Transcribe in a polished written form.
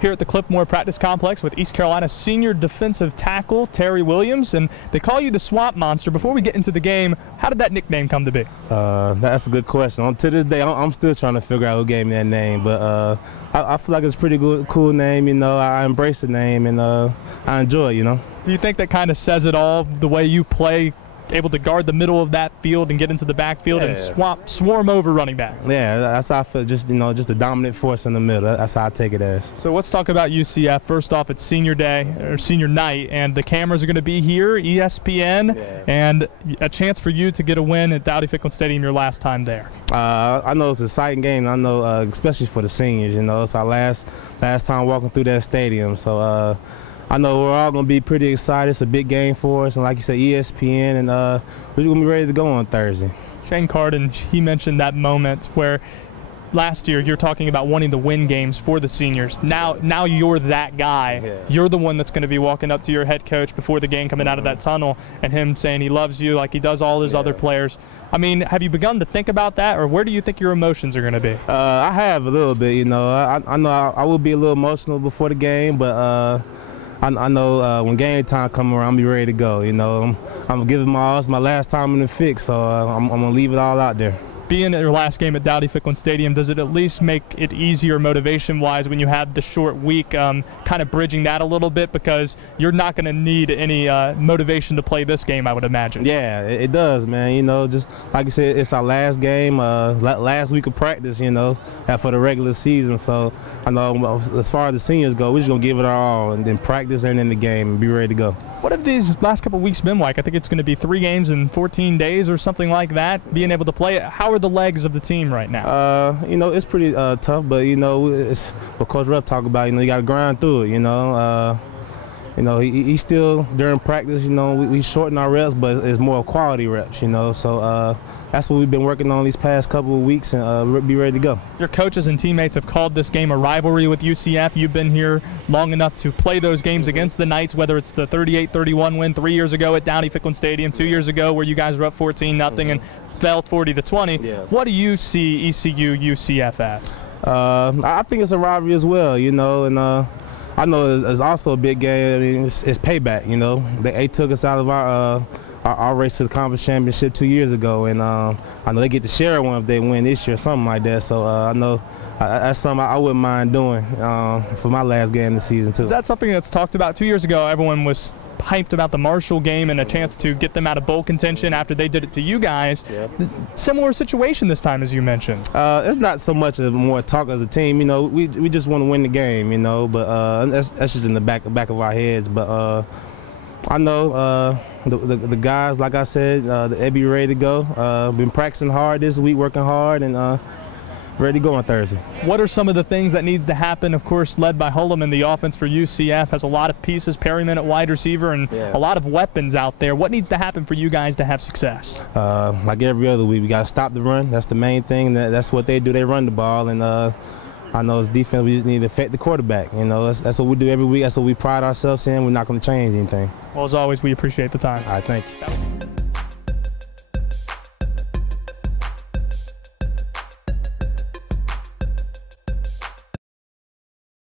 here at the Cliffmore Practice Complex with East Carolina senior defensive tackle Terry Williams, and they call you the Swamp Monster. Before we get into the game, how did that nickname come to be? That's a good question. To this day, I'm still trying to figure out who gave me that name, but I feel like it's a pretty good, cool name. You know, I embrace the name and I enjoy it. You know. Do you think that kind of says it all? The way you play, able to guard the middle of that field and get into the backfield and swarm over running back. Yeah, that's how I feel. Just just a dominant force in the middle. That's how I take it as. So let's talk about UCF. First off, it's senior day or senior night, and the cameras are going to be here, ESPN, and a chance for you to get a win at Dowdy-Ficklen Stadium your last time there. I know it's an exciting game. I know, especially for the seniors. You know, it's our last time walking through that stadium. So. I know we're all going to be pretty excited. It's a big game for us, and like you said, ESPN, and we're going to be ready to go on Thursday. Shane Carden, he mentioned that moment where last year you're talking about wanting to win games for the seniors. Now you're that guy. Yeah. You're the one that's going to be walking up to your head coach before the game, coming out of that tunnel, and him saying he loves you like he does all his other players. I mean, have you begun to think about that, or where do you think your emotions are going to be? I have a little bit, you know. I know I will be a little emotional before the game, but I know when game time comes around, I'll be ready to go. You know, I'm giving my all. It's my last time in the fix, so I'm gonna leave it all out there. Being at your last game at Dowdy-Ficklen Stadium, does it at least make it easier motivation-wise when you have the short week, kind of bridging that a little bit, because you're not going to need any motivation to play this game, I would imagine? Yeah, it does, man. You know, just like you said, it's our last game, last week of practice, you know, for the regular season. So I know as far as the seniors go, we're just going to give it our all and then practice and in the game and be ready to go. What have these last couple of weeks been like? I think it's going to be 3 games in 14 days or something like that, being able to play it. How are the legs of the team right now? You know, it's pretty tough, but, you know, it's what Coach Ruff talked about, you know, you got to grind through it, you know. You know, he still, during practice, you know, we shorten our reps, but it's more quality reps, you know. So that's what we've been working on these past couple of weeks, and be ready to go. Your coaches and teammates have called this game a rivalry with UCF. You've been here long enough to play those games against the Knights, whether it's the 38-31 win 3 years ago at Dowdy-Ficklen Stadium, 2 years ago where you guys were up 14-0 and fell 40-20. Yeah. What do you see ECU UCF at? I think it's a rivalry as well, you know, and I know it's also a big game. I mean, it's payback, you know. They took us out of our race to the conference championship 2 years ago, and I know they get to share one if they win this year, something like that. So I know that's something I wouldn't mind doing for my last game of the season too. Is that something that's talked about? 2 years ago, everyone was hyped about the Marshall game and a chance to get them out of bowl contention after they did it to you guys. Yep. Similar situation this time, as you mentioned. It's not so much of more talk as a team. You know, we just want to win the game. You know, but that's just in the back of our heads. But I know the guys, like I said, they be ready to go. Been practicing hard this week, working hard, and ready to go on Thursday. What are some of the things that needs to happen? Of course, led by Holloman, the offense for UCF has a lot of pieces, Perryman at wide receiver, and a lot of weapons out there. What needs to happen for you guys to have success? Like every other week, we got to stop the run. That's the main thing. That's what they do. They run the ball, and I know it's defense. We just need to affect the quarterback. You know, that's what we do every week. That's what we pride ourselves in. We're not going to change anything. Well, as always, we appreciate the time. All right, thank you.